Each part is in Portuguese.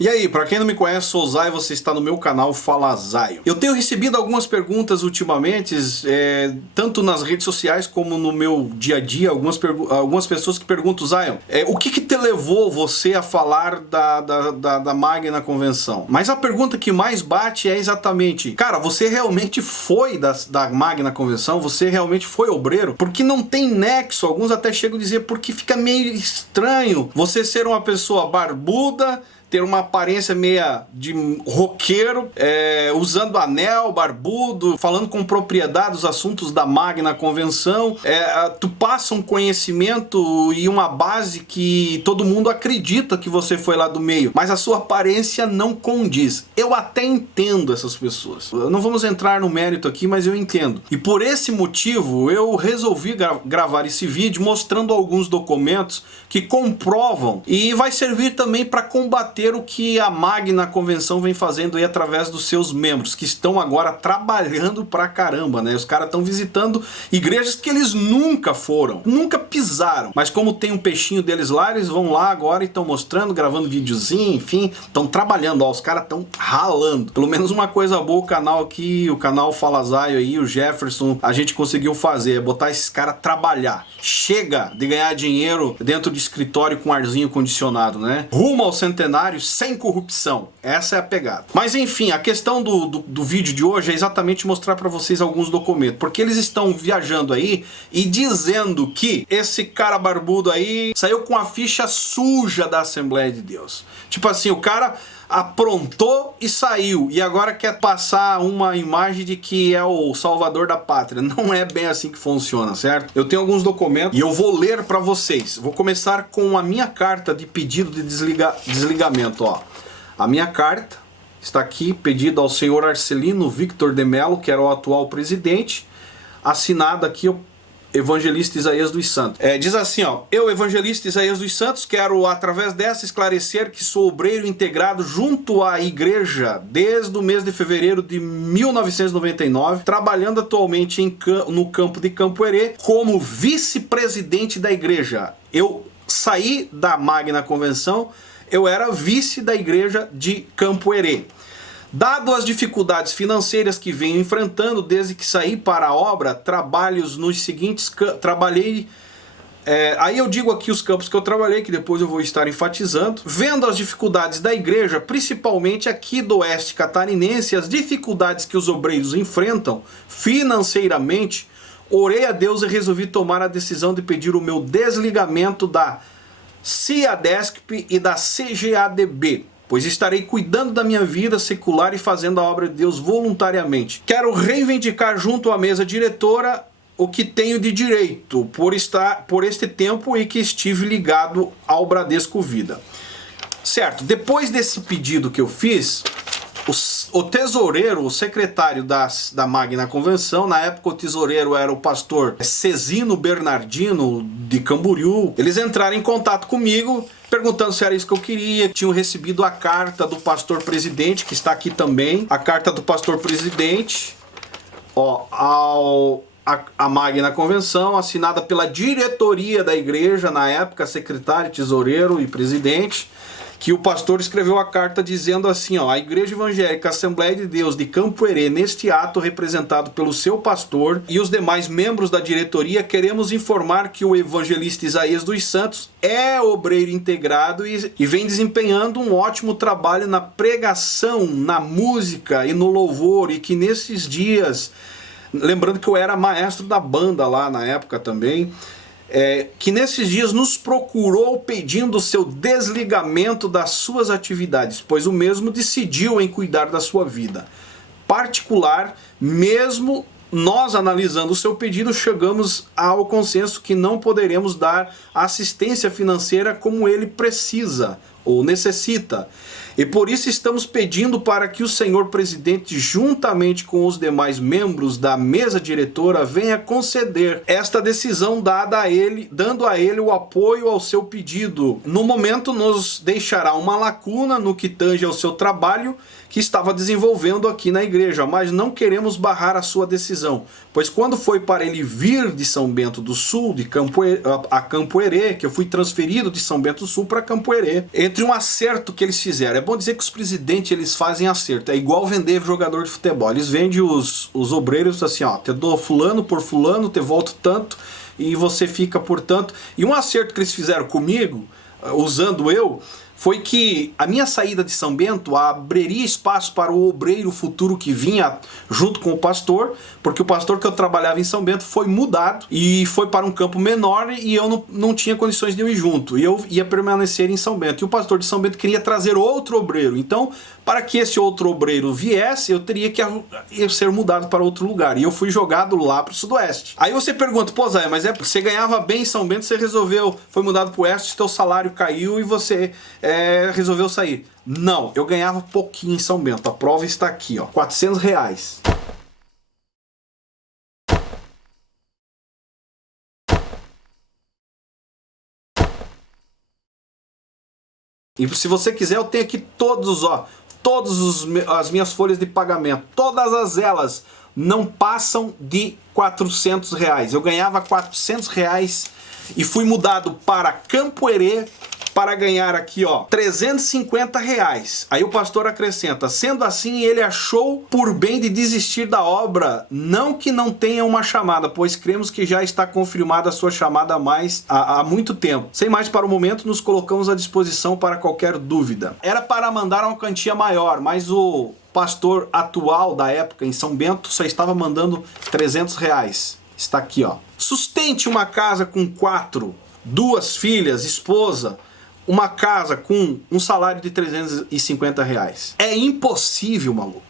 E aí, pra quem não me conhece, sou o Zaio, você está no meu canal Fala Zaio. Eu tenho recebido algumas perguntas ultimamente, tanto nas redes sociais como no meu dia a dia, algumas pessoas que perguntam, Zaio, o que te levou você a falar da Magna Convenção? Mas a pergunta que mais bate é exatamente, cara, você realmente foi da Magna Convenção? Você realmente foi obreiro? Porque não tem nexo, alguns até chegam a dizer, porque fica meio estranho você ser uma pessoa barbuda, ter uma aparência meia de roqueiro, usando anel, barbudo, falando com propriedade dos assuntos da Magna Convenção. Tu passa um conhecimento e uma base que todo mundo acredita que você foi lá do meio, mas a sua aparência não condiz. Eu até entendo essas pessoas. Não vamos entrar no mérito aqui, mas eu entendo. E por esse motivo, eu resolvi gravar esse vídeo mostrando alguns documentos que comprovam e vai servir também para combater o que a Magna Convenção vem fazendo aí através dos seus membros, que estão agora trabalhando pra caramba, né? Os caras estão visitando igrejas que eles nunca foram, nunca pisaram, mas como tem um peixinho deles lá, eles vão lá agora e estão mostrando, gravando videozinho, enfim, estão trabalhando, ó, os caras estão ralando. Pelo menos uma coisa boa o canal aqui, o canal Fala Zaio aí, o Jefferson, a gente conseguiu fazer, é botar esses caras trabalhar. Chega de ganhar dinheiro dentro de escritório com arzinho condicionado, né? Rumo ao centenário sem corrupção. Essa é a pegada. Mas enfim, a questão do vídeo de hoje é exatamente mostrar para vocês alguns documentos, porque eles estão viajando aí e dizendo que esse cara barbudo aí saiu com a ficha suja da Assembleia de Deus. Tipo assim, o cara aprontou e saiu, e agora quer passar uma imagem de que é o salvador da pátria. Não é bem assim que funciona, certo? Eu tenho alguns documentos e eu vou ler para vocês. Vou começar com a minha carta de pedido de desligamento, ó. A minha carta está aqui, pedido ao senhor Arcelino Victor de Mello, que era o atual presidente, assinada aqui o Evangelista Isaías dos Santos. Diz assim, ó: eu, Evangelista Isaías dos Santos, quero através dessa esclarecer que sou obreiro integrado junto à igreja desde o mês de fevereiro de 1999, trabalhando atualmente no campo de Campo-Herê como vice-presidente da igreja. Eu saí da Magna Convenção, eu era vice da igreja de Campo-Herê. Dado as dificuldades financeiras que venho enfrentando desde que saí para a obra, trabalhos nos seguintes trabalhei. Aí eu digo aqui os campos que eu trabalhei, que depois eu vou estar enfatizando. Vendo as dificuldades da igreja, principalmente aqui do oeste catarinense, as dificuldades que os obreiros enfrentam financeiramente, orei a Deus e resolvi tomar a decisão de pedir o meu desligamento da CIADESP e da CGADB, pois estarei cuidando da minha vida secular e fazendo a obra de Deus voluntariamente. Quero reivindicar junto à mesa diretora o que tenho de direito por este tempo e que estive ligado ao Bradesco Vida. Certo, depois desse pedido que eu fiz, o tesoureiro, o secretário da Magna Convenção, na época o tesoureiro era o pastor Cezino Bernardino de Camboriú, eles entraram em contato comigo, perguntando se era isso que eu queria. Tinham recebido a carta do pastor presidente, que está aqui também, a carta do pastor presidente, ó, a Magna Convenção, assinada pela diretoria da igreja, na época, secretário, tesoureiro e presidente, que o pastor escreveu a carta dizendo assim, ó: a Igreja Evangélica Assembleia de Deus de Campo-Herê, neste ato representado pelo seu pastor e os demais membros da diretoria, queremos informar que o evangelista Isaías dos Santos é obreiro integrado e vem desempenhando um ótimo trabalho na pregação, na música e no louvor, e que nesses dias, lembrando que eu era maestro da banda lá na época também, que nesses dias nos procurou pedindo o seu desligamento das suas atividades, pois o mesmo decidiu em cuidar da sua vida particular. Mesmo nós analisando o seu pedido, chegamos ao consenso que não poderemos dar a assistência financeira como ele precisa ou necessita. E por isso estamos pedindo para que o senhor presidente, juntamente com os demais membros da mesa diretora, venha conceder esta decisão dando a ele o apoio ao seu pedido. No momento nos deixará uma lacuna no que tange ao seu trabalho que estava desenvolvendo aqui na igreja, mas não queremos barrar a sua decisão, pois quando foi para ele vir de São Bento do Sul, a Campo-Herê, que eu fui transferido de São Bento do Sul para Campo-Herê, entre um acerto que eles fizeram. É bom dizer que os presidentes eles fazem acerto. É igual vender jogador de futebol. Eles vendem os obreiros assim, ó, te dou fulano por fulano, te volto tanto e você fica por tanto. E um acerto que eles fizeram comigo, usando eu, foi que a minha saída de São Bento abriria espaço para o obreiro futuro que vinha junto com o pastor, porque o pastor que eu trabalhava em São Bento foi mudado e foi para um campo menor e eu não tinha condições de eu ir junto. E eu ia permanecer em São Bento. E o pastor de São Bento queria trazer outro obreiro. Então, para que esse outro obreiro viesse, eu teria que ser mudado para outro lugar. E eu fui jogado lá para o Sudoeste. Aí você pergunta, pô Zé, mas você ganhava bem em São Bento, você resolveu, foi mudado para o Oeste, seu salário caiu e você resolveu sair. Não, eu ganhava pouquinho em São Bento. A prova está aqui, ó, R$400. E se você quiser, eu tenho aqui todas as minhas folhas de pagamento. Todas elas não passam de R$400. Eu ganhava R$400 e fui mudado para Campo Herê para ganhar aqui, ó, R$350. Aí o pastor acrescenta, sendo assim, ele achou por bem de desistir da obra, não que não tenha uma chamada, pois cremos que já está confirmada a sua chamada há muito tempo. Sem mais para o momento, nos colocamos à disposição para qualquer dúvida. Era para mandar uma quantia maior, mas o pastor atual da época em São Bento só estava mandando R$300. Está aqui, ó. Sustente uma casa com 2 filhas, esposa, uma casa com um salário de R$350. É impossível, maluco.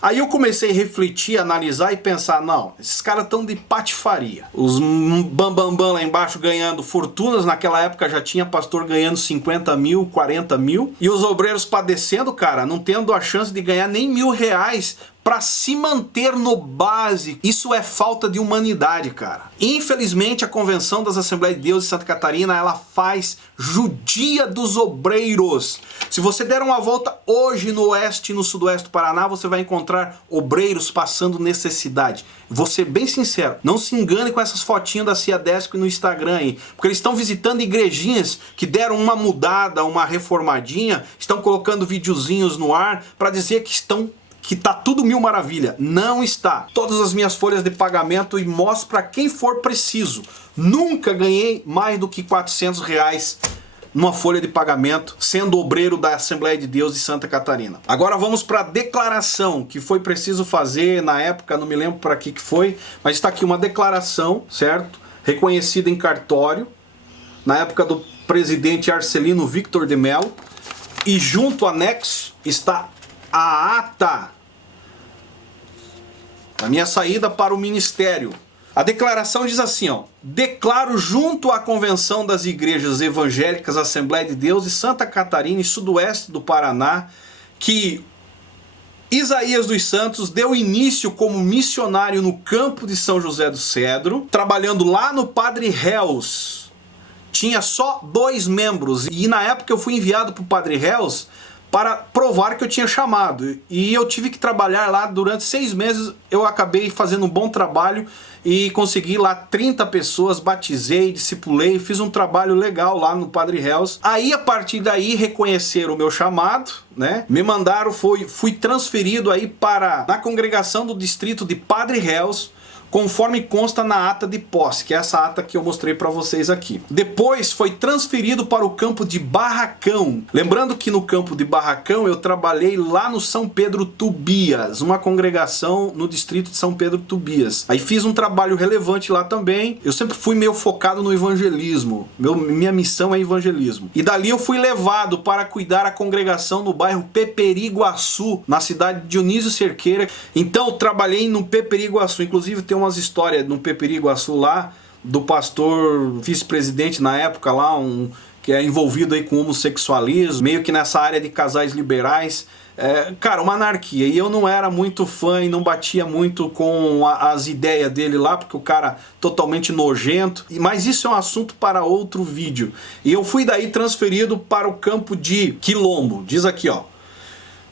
Aí eu comecei a refletir, analisar e pensar, não, esses caras estão de patifaria. Os bambambam lá embaixo ganhando fortunas, naquela época já tinha pastor ganhando 50 mil, 40 mil, e os obreiros padecendo, cara, não tendo a chance de ganhar nem R$1.000 para se manter no básico. Isso é falta de humanidade, cara. Infelizmente, a Convenção das Assembleias de Deus de Santa Catarina, ela faz judia dos obreiros. Se você der uma volta hoje no oeste e no sudoeste do Paraná, você vai encontrar obreiros passando necessidade. Vou ser bem sincero, não se engane com essas fotinhas da Ciadesp no Instagram aí, porque eles estão visitando igrejinhas que deram uma mudada, uma reformadinha, estão colocando videozinhos no ar para dizer que tá tudo mil maravilha. Não está. Todas as minhas folhas de pagamento e mostro para quem for preciso. Nunca ganhei mais do que R$400 numa folha de pagamento, sendo obreiro da Assembleia de Deus de Santa Catarina. Agora vamos para a declaração que foi preciso fazer na época, não me lembro para que foi, mas está aqui uma declaração, certo? Reconhecida em cartório, na época do presidente Arcelino Victor de Mello, e junto anexo está a ata da minha saída para o ministério. A declaração diz assim, ó: declaro junto à Convenção das Igrejas Evangélicas Assembleia de Deus de Santa Catarina e Sudoeste do Paraná que Isaías dos Santos deu início como missionário no campo de São José do Cedro, trabalhando lá no Padre Réus. Tinha só 2 membros e na época eu fui enviado para o Padre Réus para provar que eu tinha chamado. E eu tive que trabalhar lá durante 6 meses. Eu acabei fazendo um bom trabalho e consegui lá 30 pessoas, batizei, discipulei, fiz um trabalho legal lá no Padre Réus. Aí a partir daí reconheceram o meu chamado, né? Me mandaram, fui transferido aí na congregação do distrito de Padre Réus, conforme consta na ata de posse, que é essa ata que eu mostrei para vocês aqui. Depois foi transferido para o campo de Barracão. Lembrando que no campo de Barracão eu trabalhei lá no São Pedro Tubias, uma congregação no distrito de São Pedro Tubias. Aí fiz um trabalho relevante lá também. Eu sempre fui meio focado no evangelismo. Minha missão é evangelismo. E dali eu fui levado para cuidar a congregação no bairro Peperiguaçu, na cidade de Dionísio Cerqueira. Então eu trabalhei no Peperiguaçu. Inclusive tem umas histórias no Peperiguaçu lá, do pastor vice-presidente na época lá, que é envolvido aí com homossexualismo, meio que nessa área de casais liberais. Cara, uma anarquia. E eu não era muito fã e não batia muito com as ideias dele lá, porque o cara totalmente nojento. Mas isso é um assunto para outro vídeo. E eu fui daí transferido para o campo de Quilombo. Diz aqui, ó: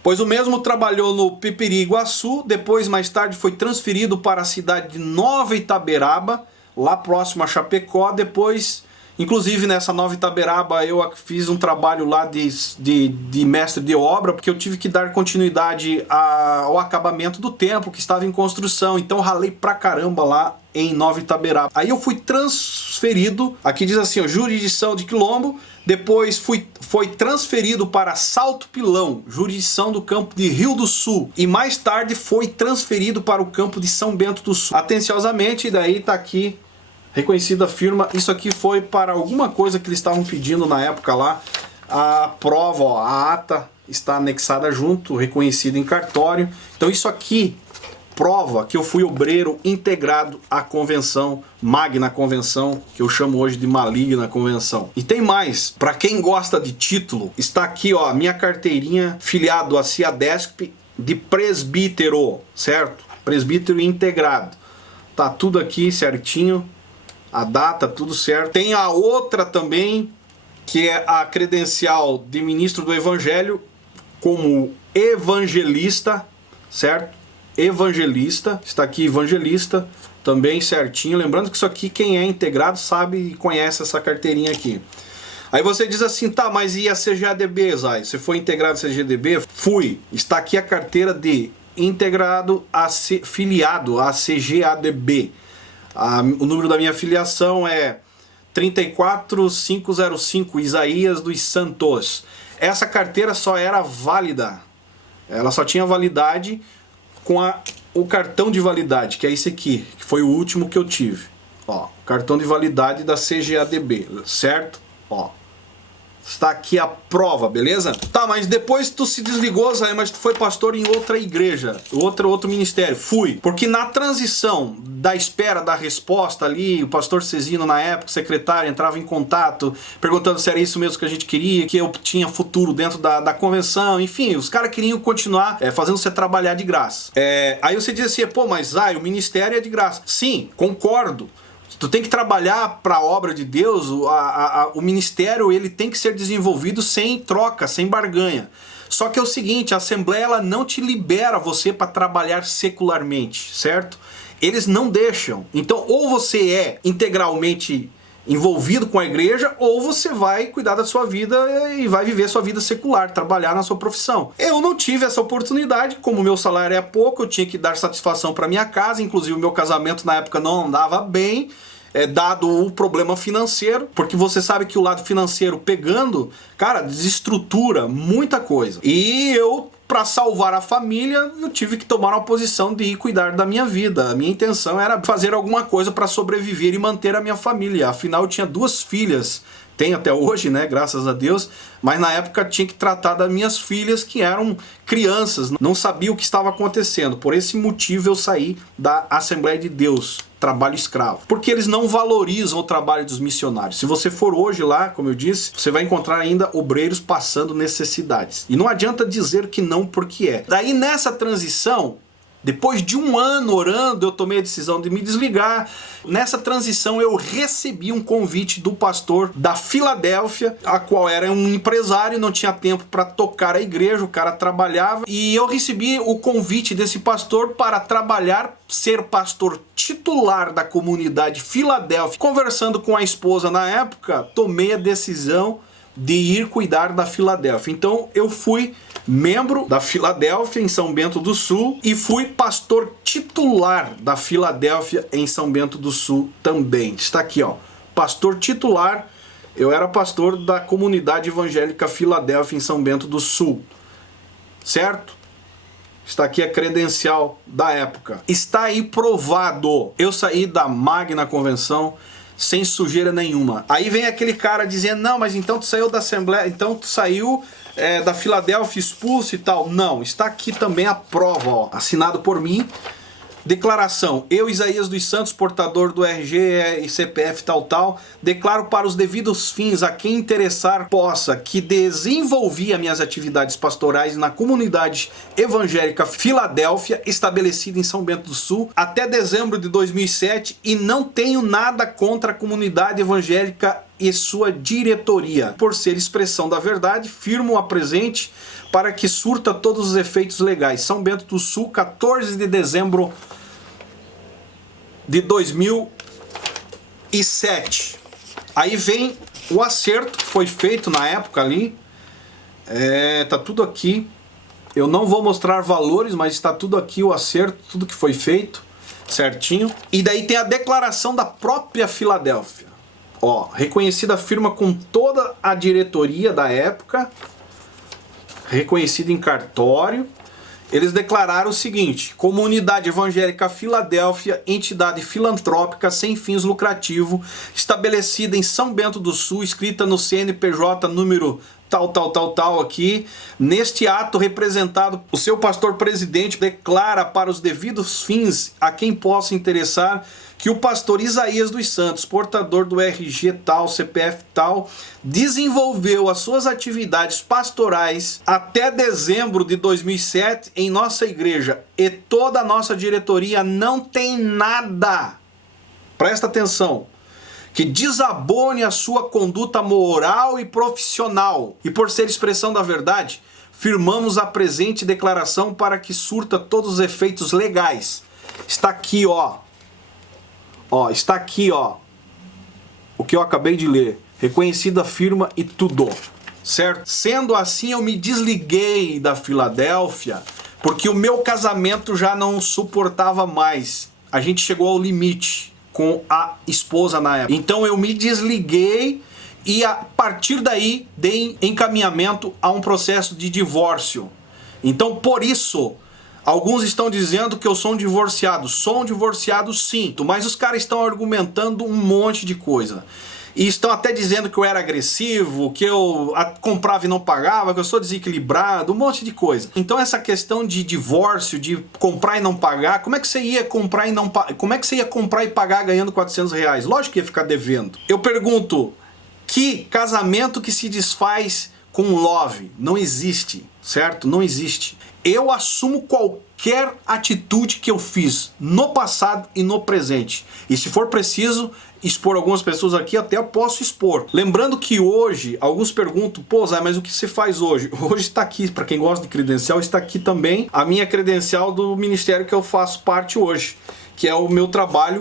pois o mesmo trabalhou no Peperiguaçu, depois mais tarde foi transferido para a cidade de Nova Itaberaba, lá próximo a Chapecó, depois Inclusive nessa Nova Itaberaba eu fiz um trabalho lá de mestre de obra, porque eu tive que dar continuidade ao acabamento do templo que estava em construção. Então ralei pra caramba lá em Nova Itaberaba. Aí eu fui transferido, aqui diz assim, ó, jurisdição de Quilombo, depois foi transferido para Salto Pilão, jurisdição do campo de Rio do Sul, e mais tarde foi transferido para o campo de São Bento do Sul. Atenciosamente, daí tá aqui, reconhecida firma, isso aqui foi para alguma coisa que eles estavam pedindo na época lá, a prova, ó, a ata está anexada junto, reconhecida em cartório. Então isso aqui prova que eu fui obreiro integrado à convenção, magna convenção, que eu chamo hoje de maligna convenção. E tem mais, para quem gosta de título, está aqui, ó, a minha carteirinha filiado a CIADESP de presbítero, certo? Presbítero integrado. Tá tudo aqui certinho, a data, tudo certo. Tem a outra também, que é a credencial de ministro do Evangelho como evangelista, certo? Evangelista, está aqui evangelista, também certinho. Lembrando que isso aqui quem é integrado sabe e conhece essa carteirinha aqui. Aí você diz assim, tá, mas e a CGADB, Zay? Você foi integrado a CGADB? Fui. Está aqui a carteira de integrado filiado a CGADB. O número da minha filiação é 34505 Isaías dos Santos. Essa carteira só era válida, ela só tinha validade com o cartão de validade, que é esse aqui, que foi o último que eu tive. Ó, cartão de validade da CGADB, certo? Ó, está aqui a prova, beleza? Tá, mas depois tu se desligou, Zé, mas tu foi pastor em outra igreja, outro ministério. Fui, porque na transição da espera da resposta ali, o pastor Cezino na época, secretário, entrava em contato, perguntando se era isso mesmo que a gente queria, que eu tinha futuro dentro da convenção, enfim, os caras queriam continuar fazendo você trabalhar de graça. Aí você diz assim, pô, mas Zé, o ministério é de graça. Sim, concordo. Tu tem que trabalhar para a obra de Deus, o ministério ele tem que ser desenvolvido sem troca, sem barganha. Só que é o seguinte, a Assembleia ela não te libera você para trabalhar secularmente, certo? Eles não deixam. Então ou você é integralmente envolvido com a igreja, ou você vai cuidar da sua vida e vai viver sua vida secular, trabalhar na sua profissão. Eu não tive essa oportunidade, como o meu salário é pouco, eu tinha que dar satisfação para minha casa, inclusive o meu casamento na época não andava bem, dado o problema financeiro, porque você sabe que o lado financeiro pegando, cara, desestrutura muita coisa. E eu, para salvar a família, eu tive que tomar uma posição de ir cuidar da minha vida. A minha intenção era fazer alguma coisa para sobreviver e manter a minha família. Afinal, eu tinha 2 filhas, tenho até hoje, né, graças a Deus, mas na época tinha que tratar das minhas filhas que eram crianças, não sabia o que estava acontecendo. Por esse motivo eu saí da Assembleia de Deus, trabalho escravo, porque eles não valorizam o trabalho dos missionários. Se você for hoje lá, como eu disse, você vai encontrar ainda obreiros passando necessidades. E não adianta dizer que não, porque é. Daí nessa transição, depois de 1 ano orando, eu tomei a decisão de me desligar. Nessa transição eu recebi um convite do pastor da Filadélfia, a qual era um empresário, não tinha tempo para tocar a igreja, o cara trabalhava, e eu recebi o convite desse pastor para trabalhar, ser pastor titular da comunidade Filadélfia. Conversando com a esposa na época, tomei a decisão de ir cuidar da Filadélfia. Então eu fui membro da Filadélfia em São Bento do Sul e fui pastor titular da Filadélfia em São Bento do Sul também. Está aqui, ó, pastor titular. Eu era pastor da comunidade evangélica Filadélfia em São Bento do Sul, certo? Está aqui a credencial da época. Está aí provado. Eu saí da Magna Convenção sem sujeira nenhuma. Aí vem aquele cara dizendo, não, mas então tu saiu da Assembleia, então tu saiu da Filadélfia expulso e tal. Não, está aqui também a prova, ó, assinado por mim. Declaração, eu, Isaías dos Santos, portador do RG e CPF tal, declaro para os devidos fins a quem interessar possa que desenvolvi as minhas atividades pastorais na comunidade evangélica Filadélfia, estabelecida em São Bento do Sul, até dezembro de 2007 e não tenho nada contra a comunidade evangélica e sua diretoria. Por ser expressão da verdade, firmo a presente para que surta todos os efeitos legais. São Bento do Sul, 14 de dezembro de 2007. Aí vem o acerto que foi feito na época ali. Tá tudo aqui. Eu não vou mostrar valores, mas está tudo aqui, o acerto, tudo que foi feito, certinho. E daí tem a declaração da própria Filadélfia. Ó, reconhecida firma com toda a diretoria da época, reconhecida em cartório. Eles declararam o seguinte: Comunidade Evangélica Filadélfia, entidade filantrópica sem fins lucrativos, estabelecida em São Bento do Sul, escrita no CNPJ número tal aqui. Neste ato representado, o seu pastor presidente declara para os devidos fins a quem possa interessar que o pastor Isaías dos Santos, portador do RG tal, CPF tal, desenvolveu as suas atividades pastorais até dezembro de 2007 em nossa igreja, e toda a nossa diretoria não tem nada, presta atenção, que desabone a sua conduta moral e profissional. E por ser expressão da verdade, firmamos a presente declaração para que surta todos os efeitos legais. Está aqui, ó. Está aqui, ó. O que eu acabei de ler. Reconhecida firma e tudo. Certo? Sendo assim, eu me desliguei da Filadélfia, porque o meu casamento já não suportava mais. A gente chegou ao limite com a esposa na época. Então eu me desliguei e a partir daí dei encaminhamento a um processo de divórcio. Então por isso, alguns estão dizendo que eu sou um divorciado. Sou um divorciado sim, mas os caras estão argumentando um monte de coisa. E estão até dizendo que eu era agressivo, que eu comprava e não pagava, que eu sou desequilibrado, um monte de coisa. Então essa questão de divórcio, de comprar e não pagar, como é que você ia comprar e não pagar? Como é que você ia comprar e pagar ganhando R$400? Lógico que ia ficar devendo. Eu pergunto, que casamento que se desfaz com love? Não existe, certo? Não existe. Eu assumo qualquer atitude que eu fiz no passado e no presente. E se for preciso expor algumas pessoas aqui, até eu posso expor. Lembrando que hoje, alguns perguntam, pô Zé, mas o que você faz hoje? Hoje está aqui, para quem gosta de credencial, está aqui também a minha credencial do ministério que eu faço parte hoje, que é o meu trabalho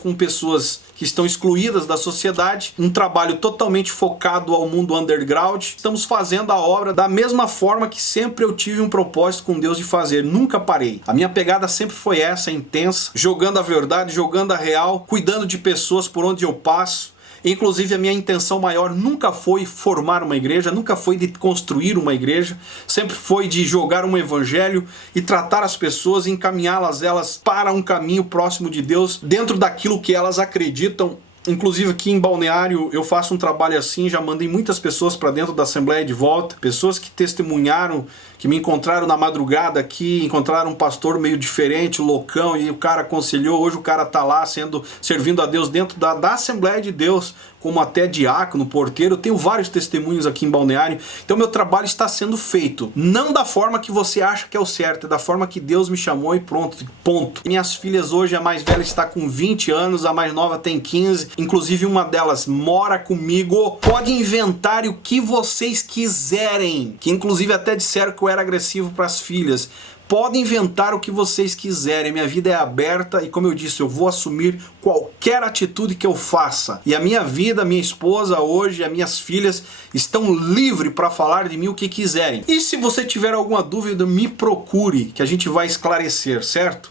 com pessoas que estão excluídas da sociedade, um trabalho totalmente focado ao mundo underground. Estamos fazendo a obra da mesma forma que sempre eu tive um propósito com Deus de fazer, nunca parei. A minha pegada sempre foi essa, intensa, jogando a verdade, jogando a real, cuidando de pessoas por onde eu passo. Inclusive a minha intenção maior nunca foi formar uma igreja, nunca foi de construir uma igreja, sempre foi de jogar um evangelho e tratar as pessoas e encaminhá-las para um caminho próximo de Deus, dentro daquilo que elas acreditam. Inclusive aqui em Balneário eu faço um trabalho assim, já mandei muitas pessoas para dentro da Assembleia de volta, pessoas que testemunharam, que me encontraram na madrugada aqui, encontraram um pastor meio diferente, loucão, e o cara aconselhou, hoje o cara tá lá servindo a Deus dentro da Assembleia de Deus, como até diácono, porteiro. Eu tenho vários testemunhos aqui em Balneário. Então meu trabalho está sendo feito, não da forma que você acha que é o certo, é da forma que Deus me chamou e pronto, ponto. Minhas filhas hoje, a mais velha está com 20 anos, a mais nova tem 15, inclusive uma delas mora comigo. Pode inventar o que vocês quiserem, que inclusive até disseram que eu era agressivo para as filhas. Podem inventar o que vocês quiserem, minha vida é aberta e, como eu disse, eu vou assumir qualquer atitude que eu faça. E a minha vida, minha esposa hoje, as minhas filhas estão livres para falar de mim o que quiserem. E se você tiver alguma dúvida, me procure, que a gente vai esclarecer, certo?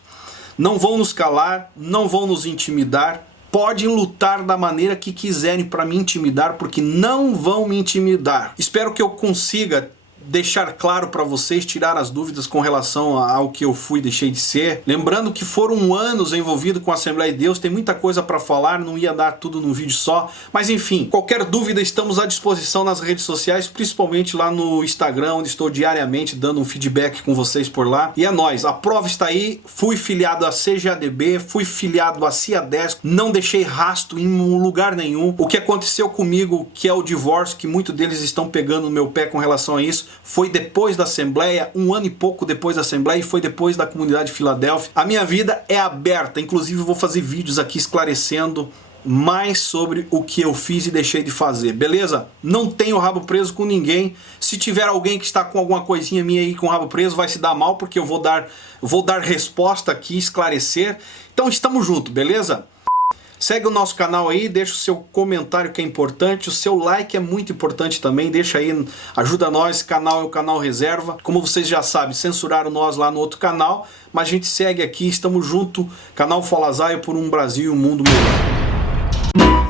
Não vão nos calar, não vão nos intimidar. Podem lutar da maneira que quiserem para me intimidar, porque não vão me intimidar. Espero que eu consiga deixar claro para vocês, tirar as dúvidas com relação ao que eu fui e deixei de ser. Lembrando que foram anos envolvido com a Assembleia de Deus, tem muita coisa para falar, não ia dar tudo num vídeo só. Mas enfim, qualquer dúvida estamos à disposição nas redes sociais, principalmente lá no Instagram, onde estou diariamente dando um feedback com vocês por lá. E é nóis, a prova está aí, fui filiado a CGADB, fui filiado a Ciadesco, não deixei rastro em lugar nenhum. O que aconteceu comigo, que é o divórcio, que muitos deles estão pegando no meu pé com relação a isso, foi depois da Assembleia, um ano e pouco depois da Assembleia, e foi depois da comunidade de Filadélfia. A minha vida é aberta, inclusive vou fazer vídeos aqui esclarecendo mais sobre o que eu fiz e deixei de fazer, beleza? Não tenho rabo preso com ninguém. Se tiver alguém que está com alguma coisinha minha aí com o rabo preso, vai se dar mal, porque eu vou dar resposta aqui, esclarecer. Então estamos juntos, beleza? Segue o nosso canal aí, deixa o seu comentário que é importante, o seu like é muito importante também, deixa aí, ajuda nós, esse canal é o canal reserva. Como vocês já sabem, censuraram nós lá no outro canal, mas a gente segue aqui, estamos junto, canal Fala Zaio por um Brasil e um mundo melhor.